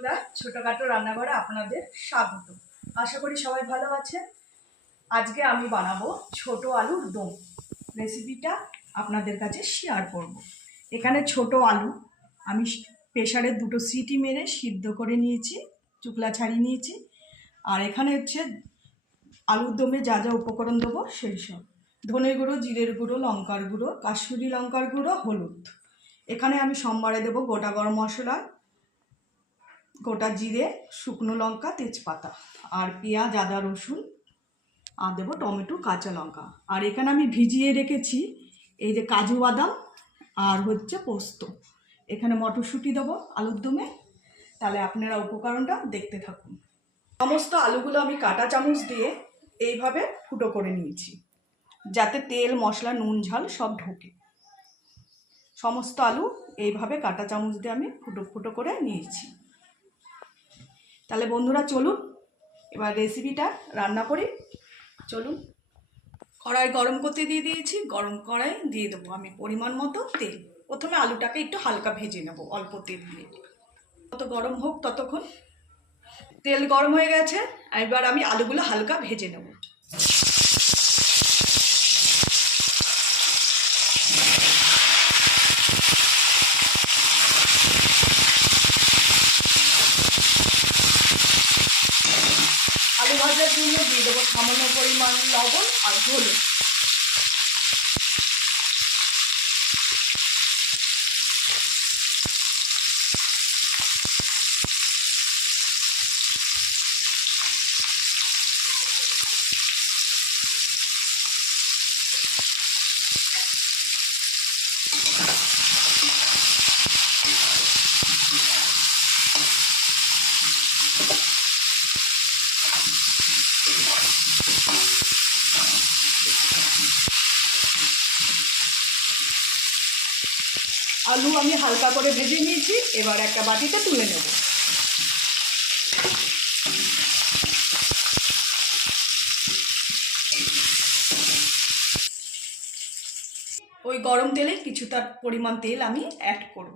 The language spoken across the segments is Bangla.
বন্ধুরা, ছোটখাটো রান্নাঘরে আপনাদের স্বাগত। আশা করি সবাই ভালো আছেন। আজকে আমি বানাবো ছোট আলুর দম। রেসিপিটা আপনাদের কাছে শেয়ার করব। এখানে ছোট আলু আমি প্রেশারে দুটো সিটি মেরে সিদ্ধ করে নিয়েছি চুকলা ছাড়িয়ে নিয়েছি। আর এখানে হচ্ছে আলুর দমে যা যা উপকরণ দেবো সেই সব। ধনে গুঁড়ো জিরের গুঁড়ো লঙ্কার গুঁড়ো কাশ্মীরি লঙ্কার গুঁড়ো হলুদ। এখানে আমি সোমবারে দেবো গোটা গরম মশলা। গোটা জিরে, শুকনো লঙ্কা, তেজপাতা আর পেঁয়াজ, আদা, রসুন আর দেবো টমেটো, কাঁচা লঙ্কা। আর এখানে আমি ভিজিয়ে রেখেছি এই যে কাজু বাদাম আর হচ্ছে পোস্ত। এখানে মটরশুঁটি দেবো আলুর দমে। তাহলে আপনারা উপকরণটা দেখতে থাকুন। সমস্ত আলুগুলো আমি কাটা চামচ দিয়ে এইভাবে ফুটো করে নিয়েছি, যাতে তেল, মশলা, নুন, ঝাল সব ঢোকে। সমস্ত আলু এইভাবে কাটা চামচ দিয়ে আমি ফুটো ফুটো করে নিয়েছি। তাহলে বন্ধুরা চলুন, এবার রেসিপিটা রান্না করি। চলুন। কড়াই গরম করতে দিয়ে দিয়েছি, গরম কড়াই দিয়ে দেবো আমি পরিমাণ মতো তেল। প্রথমে আলুটাকে একটু হালকা ভেজে নেব অল্প তেল দিয়ে। যত গরম হোক ততক্ষণ তেল গরম হয়ে গেছে এবার আমি আলুগুলো হালকা ভেজে নেব আলু ভাজার জন্য দিয়ে দেবো সামান্য পরিমাণ লবণ আর হলুদ। আলু আমি হালকা করে ভেজে নিয়েছি, এবার একটা বাটিতে তুলে নেব। ওই গরম তেলে কিছুটা পরিমাণ তেল আমি অ্যাড করব।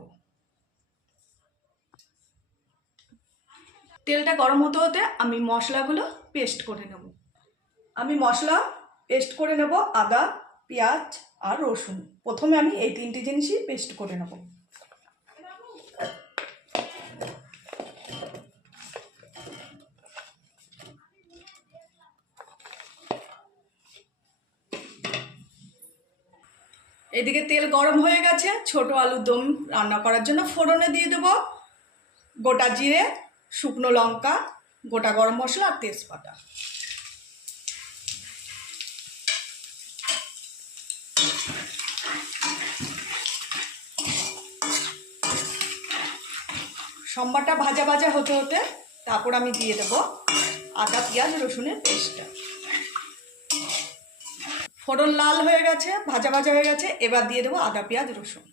তেলটা গরম হতে হতে আমি মশলাগুলো পেস্ট করে নেব। আমি মশলা পেস্ট করে নেব আদা, পেঁয়াজ আর রসুন। প্রথমে আমি এই তিনটি জিনিসই পেস্ট করে নেব। এদিকে তেল গরম হয়ে গেছে। ছোট আলুর দম রান্না করার জন্য ফোড়নে দিয়ে দেবো। গোটা জিরে, শুকনো লঙ্কা, গোটা গরম মশলা আর তেজপাতা। সম্বারটা ভাজা ভাজা হতে হতে তারপর আমি দিয়ে দেবো আদা, পেঁয়াজ, রসুনের পেস্টটা। ফোড়ন লাল হয়ে গেছে, ভাজা ভাজা হয়ে গেছে, এবার দিয়ে দেবো আদা, পেঁয়াজ, রসুন।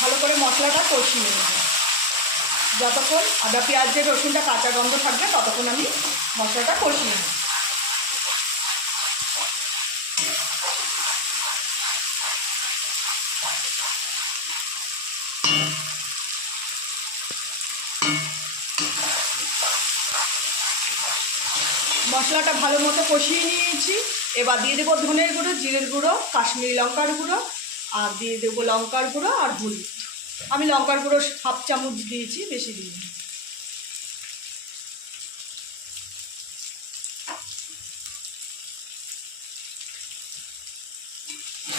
ভালো করে মশলাটা কষিয়ে নেব যতক্ষণ আদা পেঁয়াজের রসুনটা কাঁচা গন্ধ থাকবে, ততক্ষণ আমি মশলাটা কষিয়ে নিই মশলাটা ভালো মতো কষিয়ে নিয়েছি। এবার দিয়ে দেবো ধনের গুঁড়ো, জিরের গুঁড়ো, কাশ্মীরি লঙ্কার গুঁড়ো, আর দিয়ে দেবো লঙ্কার গুঁড়ো আর হলুদ। আমি লঙ্কার গুঁড়ো হাফ চামচ দিয়েছি, বেশি দিইনি।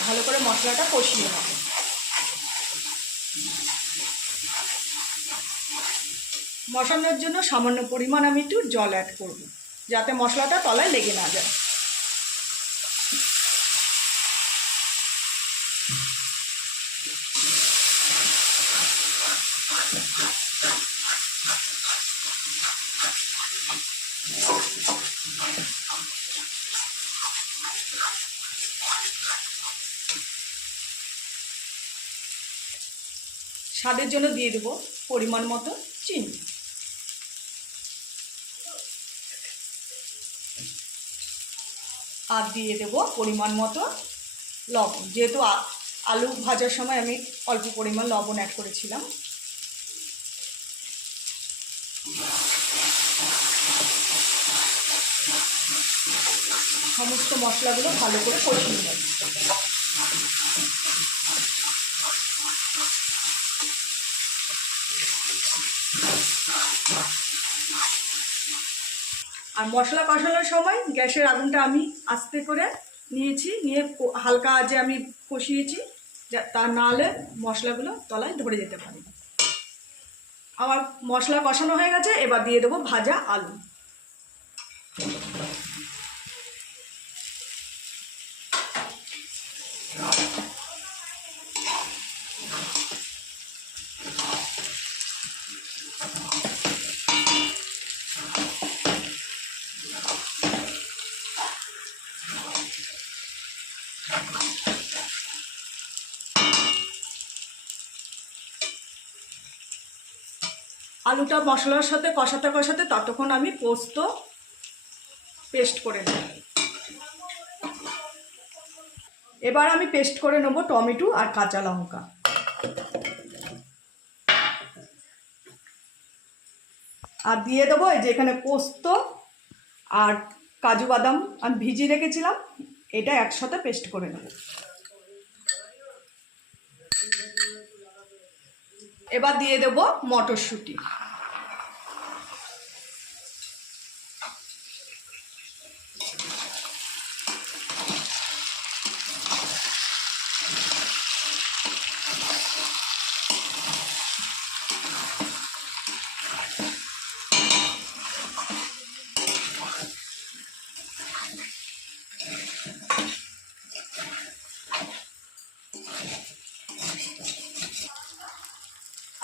ভালো করে মশলাটা কষিয়ে নেব। মশানোর জন্য সামান্য পরিমাণ আমি একটু জল অ্যাড করব, যাতে মশলাটা তলায় লেগে না যায়। স্বাদের জন্য দিয়ে দেবো পরিমাণ মতো চিনি। আর দিয়ে দেবো পরিমাণ মতো লবণ। যেহেতু আলু ভাজার সময় আমি অল্প পরিমাণ লবণ অ্যাড করেছিলাম। সমস্ত মশলাগুলো ভালো করে কষিয়ে নেব। আর মশলা কষানোর সময় গ্যাসের আগুনটা আমি আস্তে করে নিয়েছি, নিয়ে হালকা যে আমি কষিয়েছি তা নাহলে মশলাগুলো তলায় ধরে যেতে পারে। আমার মশলা কষানো হয়ে গেছে, এবার দিয়ে দেবো ভাজা আলু। আলুটা মশলার সাথে কষাতে কষাতে ততক্ষণ আমি পোস্ত পেস্ট করে নেব। এবার আমি পেস্ট করে নেব টমেটো আর কাঁচা লঙ্কা। আর দিয়ে দেবো এই যে এখানে পোস্ত আর কাজু বাদাম আমি ভিজিয়ে রেখেছিলাম, এটা একসাথে পেস্ট করে নেব। এবার দিয়ে দেব মটরশুঁটি।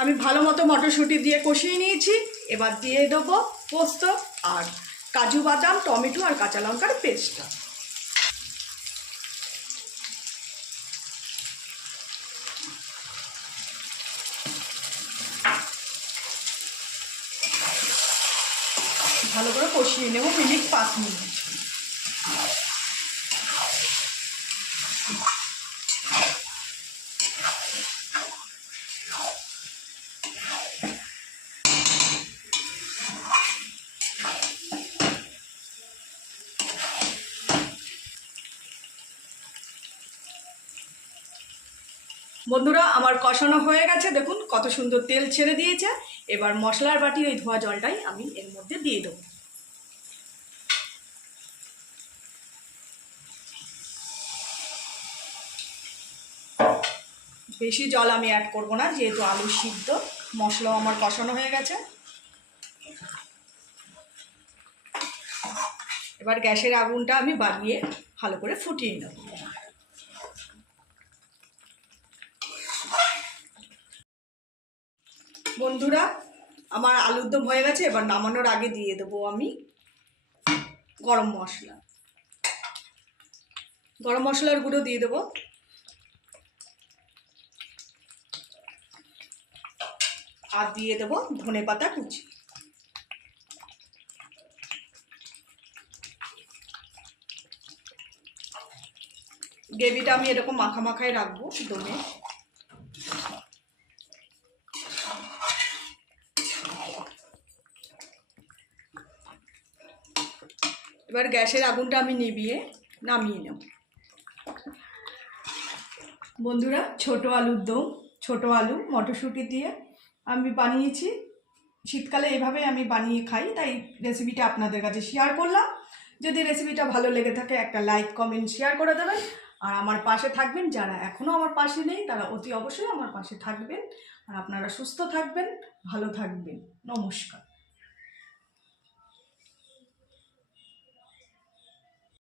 আমি ভালো মতো মটরশুঁটি দিয়ে কষিয়ে নিয়েছি, এবার দিয়ে দেবো পোস্ত আর কাজু বাদাম, টমেটো আর কাঁচা লঙ্কার পেস্টটা। ভালো করে কষিয়ে নেব মিনিট পাঁচ মিনিট। বন্ধুরা, আমার কষানো হয়ে গেছে। দেখুন, কত সুন্দর তেল ছেড়ে দিয়েছে। এবার মশলার বাটি, ওই ধোয়া জলটাই আমি এর মধ্যে দিয়ে দেবো। বেশি জল আমি অ্যাড করব না, যেহেতু আলু সিদ্ধ, মশলাও আমার কষানো হয়ে গেছে। এবার গ্যাসের আগুনটা আমি বাড়িয়ে ভালো করে ফুটিয়ে নেব। বন্ধুরা, আমার আলুর দম হয়ে গেছে, এবার নামানোর আগে দিয়ে দেবো আমি গরম মশলা। গরম মশলার গুঁড়ো দিয়ে দেবো। আর দিয়ে দেবো ধনে পাতা কুচি। গ্রেভিটা আমি এরকম মাখা মাখায় রাখব দমে। এবার গ্যাসের আগুনটা আমি নিভিয়ে নামিয়ে নেব। বন্ধুরা, ছোট আলুর দম, ছোট আলু, মটরশুঁটি দিয়ে আমি বানিয়েছি। শীতকালে এভাবে আমি বানিয়ে খাই, তাই রেসিপিটা আপনাদের কাছে শেয়ার করলাম। যদি রেসিপিটা ভালো লেগে থাকে, একটা লাইক কমেন্ট শেয়ার করে দেবেন। আর আমার পাশে থাকবেন যারা এখনও আমার পাশে নেই, তারা অতি অবশ্যই আমার পাশে থাকবেন। আর আপনারা সুস্থ থাকবেন, ভালো থাকবেন। নমস্কার।